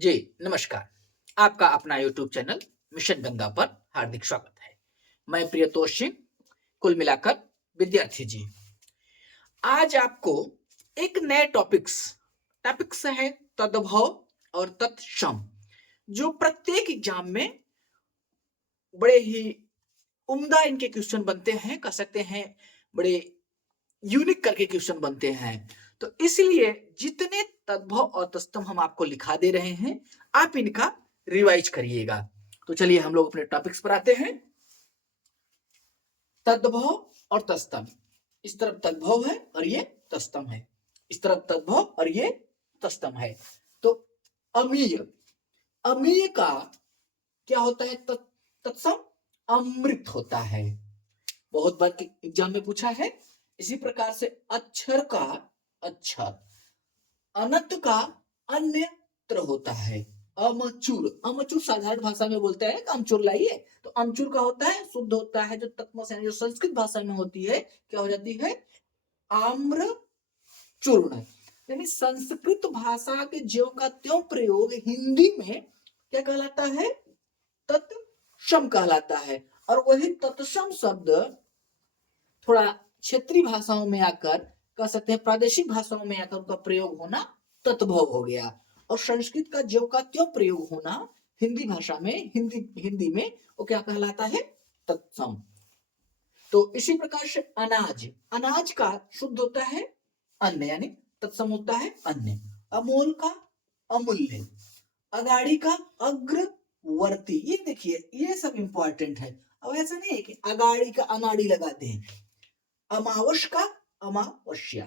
जी, नमस्कार। आपका अपना यूट्यूब चैनल मिशन गंगा पर हार्दिक स्वागत है। मैं प्रियतोष सिंह, कुल मिलाकर विद्यार्थी जी। आज आपको एक नए टॉपिक्स है तद्भव और तत्सम, जो प्रत्येक एग्जाम में बड़े ही उम्दा इनके क्वेश्चन बनते हैं, कह सकते हैं बड़े यूनिक करके क्वेश्चन बनते हैं। तो इसलिए जितने तद्भव और तत्सम हम आपको लिखा दे रहे हैं, आप इनका रिवाइज करिएगा। तो चलिए हम लोग अपने टॉपिक्स पर आते हैं। तद्भव और तत्सम। इस तरफ तद्भव है और ये तत्सम है। इस तरफ तद्भव और ये तत्सम है। तो अमीय, अमीय का क्या होता है? तत्सम अमृत होता है। बहुत बार एग्जाम में पूछा है। इसी प्रकार से अक्षर का अक्षर, अनंत का अन्यत्र होता है। अमचूर, अमचूर साधारण भाषा में बोलते हैं कि अमचूर लाइए, तो अमचूर का होता है, शुद्ध होता है, जो तत्मस यानी जो संस्कृत भाषा में होती है, क्या हो जाती है? आम्र चूर्ण। यानी संस्कृत भाषा के ज्यों का त्यों प्रयोग हिंदी में क्या कहलाता है? तत्सम कहलाता है। और वही तत्सम शब्द थोड़ा क्षेत्रीय भाषाओं में आकर, कह सकते हैं प्रादेशिक भाषाओं में आकर उनका प्रयोग होना तत्भव हो गया। और संस्कृत का ज्यों का त्यों प्रयोग होना हिंदी भाषा में, हिंदी में वो क्या कहलाता है? तत्सम। तो इसी प्रकार से अनाज, अनाज का शुद्ध होता है अन्न, यानी तत्सम होता है अन्न। अमोल का अमूल्य, अगाड़ी का अग्रवर्ती। ये देखिए, ये सब इंपॉर्टेंट है। अब ऐसा नहीं है कि अगाड़ी का अनाड़ी लगाते हैं। अमावस का अमावस्या,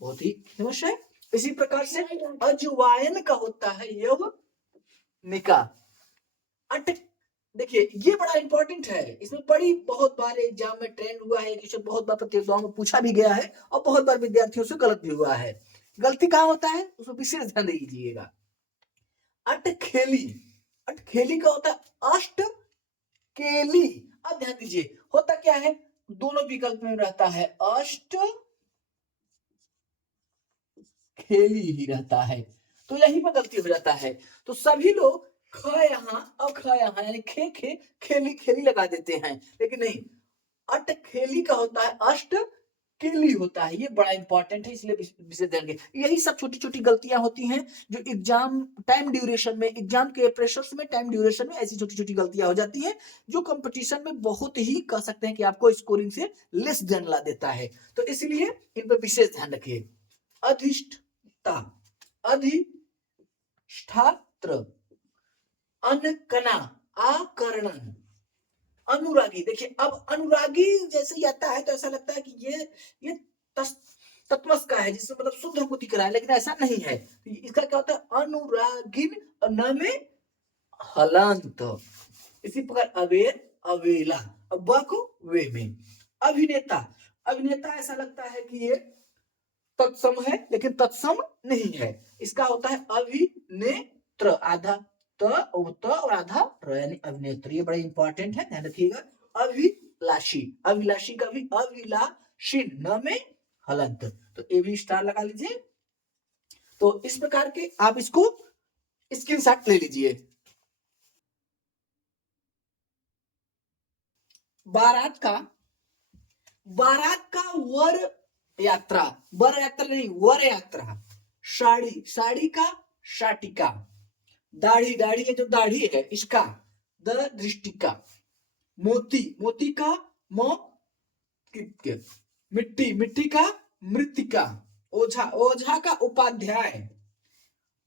बहुत ही फेमस है। इसी प्रकार से अजवायन का होता है यवनिका। अट, देखिए ये बड़ा इंपॉर्टेंट है। इसमें बड़ी बहुत बार एग्जाम में ट्रेंड हुआ है, क्वेश्चन बहुत बार प्रतियोगिताओं में पूछा भी गया है और बहुत बार विद्यार्थियों से गलत भी हुआ है। गलती कहाँ होता है उसमें विशेष ध्यान दीजिएगा। अटखेली, अटखेली का होता है अष्ट केली। अब ध्यान दीजिए, होता क्या है? दोनों विकल्प में रहता है, अष्ट खेली ही रहता है, तो यही पर गलती हो जाता है। तो सभी लोग ख यहाँ और ख यहाँ, यानी खे खे खेली खेली लगा देते हैं, लेकिन नहीं, अट खेली का होता है अष्ट केली होता है। ये बड़ा इंपॉर्टेंट है, इसलिए विशेष ध्यान देंगे। यही सब छोटी छोटी गलतियां होती हैं जो एग्जाम टाइम ड्यूरेशन में, एग्जाम के प्रेशर्स में, टाइम ड्यूरेशन में ऐसी छोटी छोटी गलतियां हो जाती हैं, जो कंपटीशन में बहुत ही कह सकते हैं कि आपको स्कोरिंग से लेस देन ला देता है। तो इसलिए इन पर विशेष ध्यान रखिए। अधिष्ठता, अधिष्ठात्र, अनकना, आकर्णन, अनुरागी। देखिए, अब अनुरागी जैसे ही आता है तो ऐसा लगता है कि ये तत्मस का है, जिससे मतलब शुद्ध हमको दिख रहा है, लेकिन ऐसा नहीं है। इसका क्या होता है? अनुरागिन, न में हलंत। इसी प्रकार अवेर, अवेला, ब को वे में। अभिनेता, अभिनेता ऐसा लगता है कि ये तत्सम है, लेकिन तत्सम नहीं है। इसका होता है अभिनेत्र, आधा त और आधा र, यानी अभिनेत्री। ये बड़े इंपॉर्टेंट है, ध्यान रखिएगा। अभिलाषी, अभिलाषी का भी अभिलाषी, न में हलंत, तो ए भी स्टार लगा लीजिए। तो इस प्रकार के आप इसको स्क्रीनशॉट ले लीजिए। बारात का, बारात का वर यात्रा, वर यात्रा नहीं, वर यात्रा। साड़ी, साड़ी का शाटिका। दाढ़ी, दाढ़ी है जो दाढ़ी है इसका द दृष्टिका। मोती, मोती का मो, मिट्टी, मिट्टी का मृतिका। ओझा, ओझा का उपाध्याय।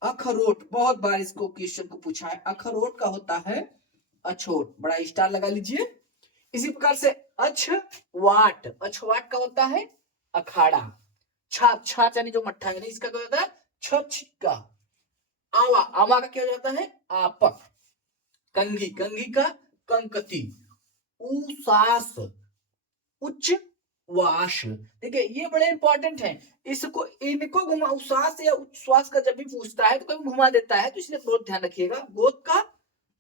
अखरोट, बहुत बार इसको क्वेश्चन को पूछा है। अखरोट का होता है अछोट, बड़ा स्टार लगा लीजिए। इसी प्रकार से अछवाट, अछवाट का होता है अखाड़ा। छाछ, छाछ यानी जो मट्ठा है, इसका क्या होता है? छछका। आवा, आवा का क्या हो जाता है? आपक। कंघी, कंघी का कंकती। उसास, उच्च वास। देखिए ये बड़े इंपॉर्टेंट है। इसको, इनको घुमा, उसास या उच्छ्वास का जब भी पूछता है तो कभी घुमा देता है, तो इसलिए बहुत ध्यान रखिएगा। गोत्र का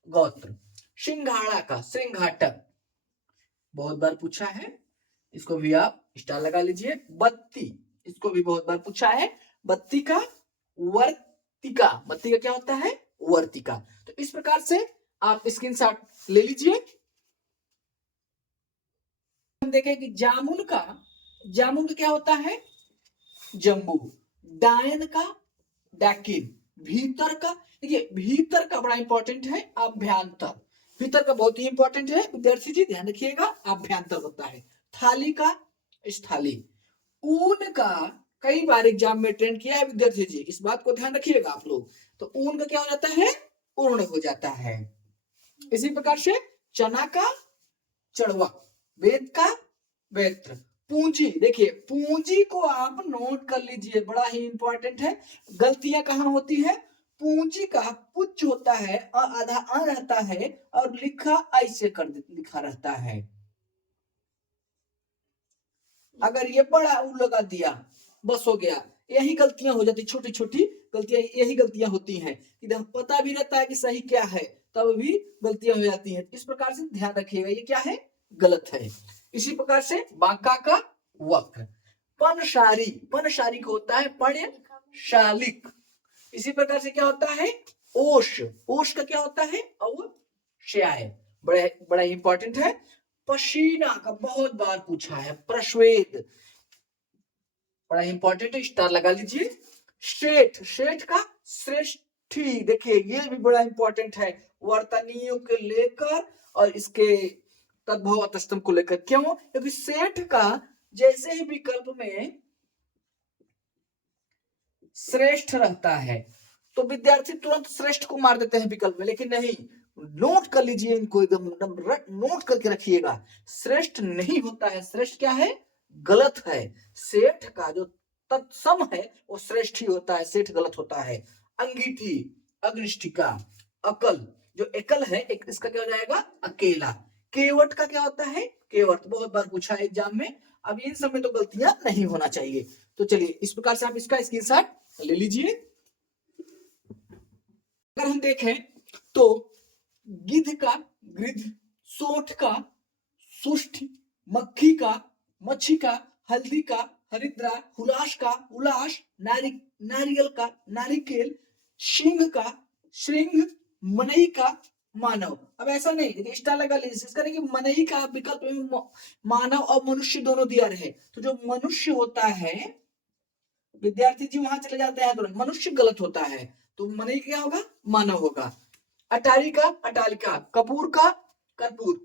गोत्र। सिंघाड़ा का श्रृंघाटक, बहुत बार पूछा है, इसको भी आप स्टार लगा लीजिए। बत्ती, इसको भी बहुत बार पूछा है। बत्ती का वर्तिका, बत्ती का क्या होता है? वर्तिका। तो इस प्रकार से आप स्क्रीनशॉट ले लीजिए। हम देखें कि जामुन का क्या होता है? जम्बू। डायन का डैकिन। भीतर का, देखिए भीतर का बड़ा इंपॉर्टेंट है अभ्यंतर। भीतर का बहुत ही इंपॉर्टेंट है विद्यार्थी जी, ध्यान रखिएगा, अभ्यंतर होता है। थाली का स्थाली। ऊन का कई बार एग्जाम में ट्रेंड किया है विद्यार्थी जी, इस बात को ध्यान रखिएगा आप लोग। तो ऊन का क्या हो जाता है? ऊर्ण हो जाता है। इसी प्रकार से चना का चढ़वा। वेद का वेत्र। पूंजी, देखिए पूंजी को आप नोट कर लीजिए, बड़ा ही इंपॉर्टेंट है। गलतियां कहां होती है? पूंजी का पुच्छ होता है और आधा अ रहता है और लिखा ऐसे कर लिखा रहता है। अगर ये बड़ा ऊ लगा दिया बस हो गया। यही गलतियां हो जाती, छोटी छोटी गलतियां, यही गलतियां होती हैं कि पता भी रहता है कि सही क्या है तब भी गलतियां हो जाती हैं। इस प्रकार से ध्यान रखिएगा, ये क्या है? गलत है। इसी प्रकार से बांका का वक्र। पनशारी, पनशारी को होता है पण शालिक। इसी प्रकार से क्या होता है? ओश, ओश का क्या होता है? अवश्य। बड़ा बड़ा इंपॉर्टेंट है। पसीना का बहुत बार पूछा है, प्रश्वेद, बड़ा इंपॉर्टेंट है, स्टार लगा लीजिए। श्रेष्ठ, श्रेष्ठ का श्रेष्ठी, देखिए ये भी बड़ा इंपॉर्टेंट है, वर्तनियों के लेकर और इसके तद्भव तस्तम को लेकर। क्यों? क्योंकि सेठ का जैसे ही विकल्प में श्रेष्ठ रहता है तो विद्यार्थी तुरंत श्रेष्ठ को मार देते हैं विकल्प में, लेकिन नहीं, नोट कर लीजिए इनको, एकदम नोट करके रखिएगा। श्रेष्ठ नहीं होता है, श्रेष्ठ क्या है? गलत है। सेठ का जो तत्सम है वो श्रेष्ठ ही होता है, सेठ गलत होता है। अंगीठी, अग्निष्ठिका। अकल, जो एकल है एक, इसका क्या हो जाएगा? अकेला। केवट का क्या होता है? केवट, बहुत बार पूछा है एग्जाम में। अब इन सब में तो गलतियां नहीं होना चाहिए। तो चलिए इस प्रकार से आप इसका स्क्रीनशॉट ले लीजिए। अगर हम देखें तो गिद्ध का गृद्ध, सोठ का सुष्ठ, मक्खी का मच्छी का, हल्दी का हरिद्रा, हुलास का उलास, नारियल का नारिकेल, सिंह का श्रृंग, मनई का मानव। अब ऐसा नहीं, स्टार लगा लीजिए, इसका नहीं कि मनई का विकल्प में मानव और मनुष्य दोनों दिया रहे, तो जो मनुष्य होता है विद्यार्थी जी वहां चले जाते हैं तुरंत, मनुष्य गलत होता है, तो मनई क्या होगा? मानव होगा। अटारी का अटालिका, कपूर का कर्पूर,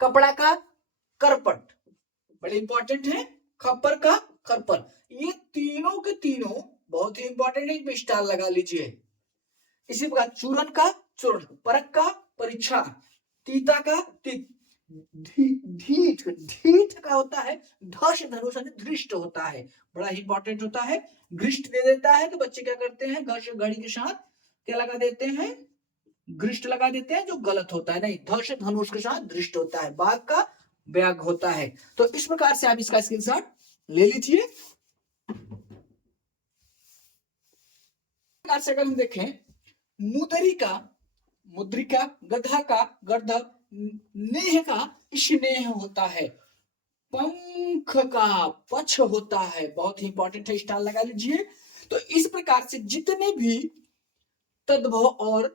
कपड़ा का करपट, बड़े इंपॉर्टेंट है। खप्पर का खरपर। ये तीनों के तीनों बहुत ही इंपॉर्टेंट है, स्टार लगा लीजिए। इसी प्रकार चूरन का चूर्ण, परख का परीक्षा, तीता का तीत, ढीठ, ढीठ का होता है धश धनुष धृष्ट होता है, बड़ा ही इंपॉर्टेंट होता है। घृष्ट दे देता है तो बच्चे क्या करते हैं? घर्ष घड़ी के साथ क्या लगा देते हैं? घृष्ट लगा देते हैं, जो गलत होता है। नहीं, धश धनुष के साथ धृष्ट होता है, बाघ का व्याघ होता है। तो इस प्रकार से आप इसका स्क्रीनशॉट ले लीजिए। अगर हम देखें मुद्रिका, मुद्रिका, गधा का गर्दभ, नेह का स्नेह होता है, पंख का पक्ष होता है, बहुत ही इंपॉर्टेंट है, स्टार लगा लीजिए। तो इस प्रकार से जितने भी तद्भव और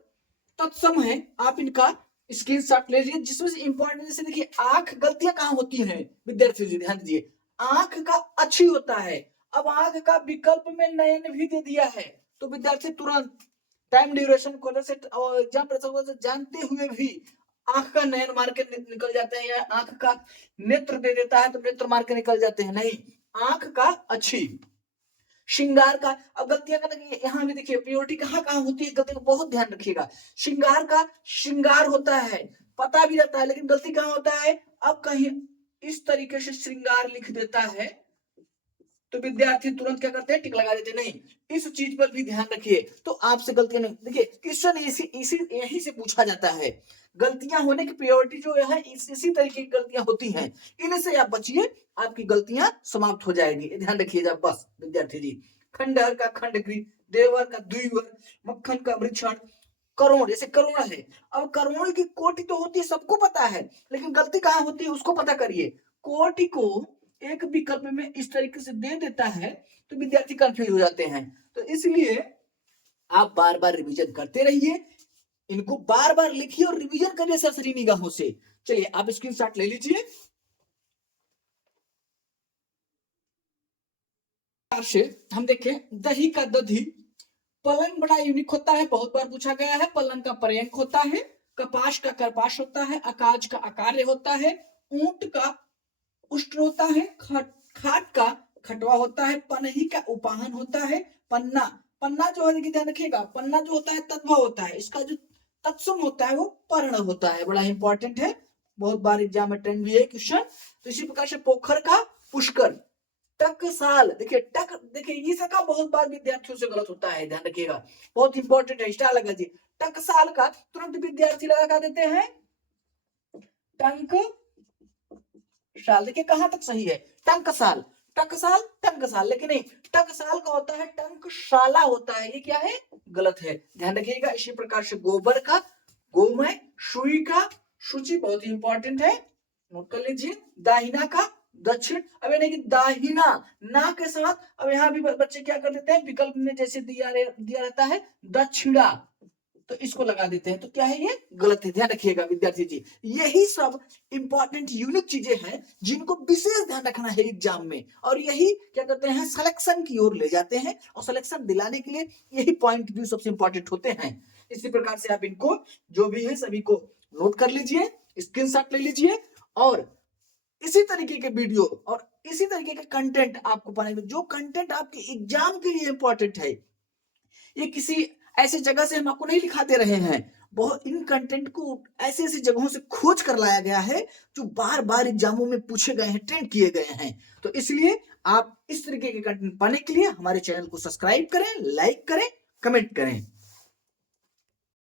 तत्सम है आप इनका स्क्रीनशॉट ले लीजिए, जिसमें से इंपॉर्टेंट, जैसे देखिए आंख, गलतियां कहां होती हैं विद्यार्थी जी, ध्यान दीजिए। आंख का अच्छी होता है, अब आंख का विकल्प में नयन भी दे दिया है तो विद्यार्थी तुरंत टाइम ड्यूरेशन को से एग्जाम से जानते हुए भी आंख का नयन मार के निकल जाते हैं, या आंख का नेत्र दे देता है तो नेत्र मार के निकल जाते हैं। नहीं, आंख का अच्छी। श्रृंगार का, अब गलतियां करना, यहाँ भी देखिए प्योरिटी कहाँ कहाँ होती है, गलती को बहुत ध्यान रखिएगा। श्रृंगार का श्रृंगार होता है, पता भी रहता है, लेकिन गलती कहाँ होता है? अब कहीं इस तरीके से श्रृंगार लिख देता है तो विद्यार्थी तुरंत क्या करते हैं? टिक लगा देते हैं। नहीं, इस चीज पर भी ध्यान रखिए तो आपसे गलतियां नहीं। देखिए क्वेश्चन इसी यही से पूछा जाता है, गलतियां होने की प्योरिटी जो है इसी तरीके की गलतियां होती हैं, इनसे आप बचिए, आपकी गलतियां समाप्त हो जाएगी, ध्यान रखिएगा बस विद्यार्थी जी। खंडहर का खंडगृह, देवर का द्विवर, मक्खन का वृक्षण, करोड़, जैसे करोड़ है, अब करोड़ की कोटि तो होती है, सबको पता है, लेकिन गलती कहाँ होती है उसको पता करिए। कोटि को एक विकल्प में इस तरीके से दे देता है तो विद्यार्थी कंफ्यूज हो जाते हैं, तो इसलिए आप बार बार रिवीजन करते रहिए, इनको बार बार लिखिए और रिवीजन करिए सरसरी निगाहों से। चलिए आप स्क्रीनशॉट ले लीजिए। से हम देखें दही का दधी, पलंग बड़ा यूनिक होता है, बहुत बार पूछा गया है। पलंग का पर्यंक होता है, कपाश का करपाश होता है, अकाज का अकार्य होता है, ऊंट का उष्ट्र होता है, खाट का खटवा होता है, पनही का उपाहन होता है, पन्ना, पन्ना जो है ध्यान रखिएगा, पन्ना जो होता है तद्भव होता है, इसका जो तत्सम होता है वो पर्ण होता है, बड़ा इंपॉर्टेंट है, बहुत बार एग्जाम में ट्रेंड भी है क्वेश्चन। तो इसी प्रकार से पोखर का पुष्कर, टकसाल, देखिए टक, देखिए ये सबका बहुत बार विद्यार्थियों से गलत होता है, ध्यान रखिएगा, बहुत इंपॉर्टेंट है, स्टार लगा जी। टकसाल का तुरंत विद्यार्थी लगा देते हैं टंक साल, देखिए कहां तक सही है, टंकसाल, टकसाल टंकसाल, लेकिन नहीं, टकसाल का होता है टंकशाला होता है, ये क्या है, गलत है, ध्यान रखिएगा। इसी प्रकार से गोबर का गोमय, सुई का शुचि, बहुत ही इंपॉर्टेंट है, नोट कर लीजिए। दाहिना का दक्षिण, अब यानी कि दाहिना ना के साथ, अब यहाँ भी बच्चे क्या कर देते हैं, विकल्प में जैसे दिया रहता है दक्षिणा, तो इसको लगा देते हैं, तो क्या है, ये गलत है, ध्यान रखिएगा विद्यार्थी जी। यही सब इंपॉर्टेंट यूनिक चीजें हैं जिनको विशेष ध्यान रखना है एग्जाम में, और यही क्या करते हैं, सिलेक्शन की ओर ले जाते हैं, और सिलेक्शन दिलाने के लिए यही पॉइंट भी सबसे इंपॉर्टेंट होते हैं। इसी प्रकार से आप इनको जो भी है सभी को नोट कर लीजिए, स्क्रीनशॉट ले लीजिए, और इसी तरीके के वीडियो और इसी तरीके का कंटेंट आपको पढ़ाने में, जो कंटेंट आपके एग्जाम के लिए इंपॉर्टेंट है, ये किसी ऐसे जगह से हम आपको नहीं दिखाते रहे हैं, बहुत इन कंटेंट को ऐसी ऐसी जगहों से खोज कर लाया गया है जो बार बार एग्जामों में पूछे गए हैं, ट्रेंड किए गए हैं। तो इसलिए आप इस तरीके के कंटेंट पाने के लिए हमारे चैनल को सब्सक्राइब करें, लाइक करें, कमेंट करें।